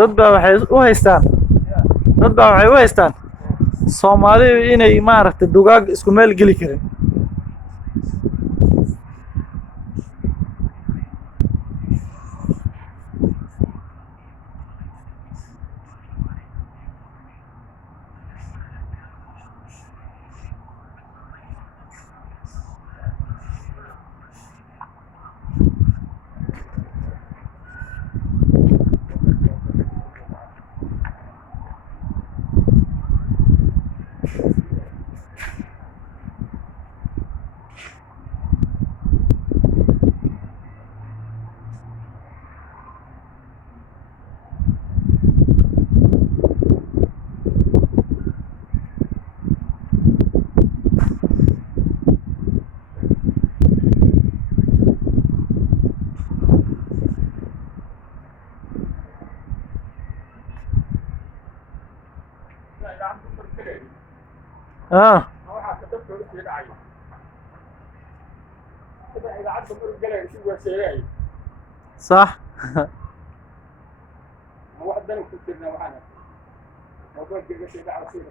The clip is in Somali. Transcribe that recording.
dad baa waxay u haystaan dad baa waxay u haystaan Soomaalidu inay maaragtay dugaag isku meel geli karin صح واحد ده كنت معانا موضوع الجيش ده على سيره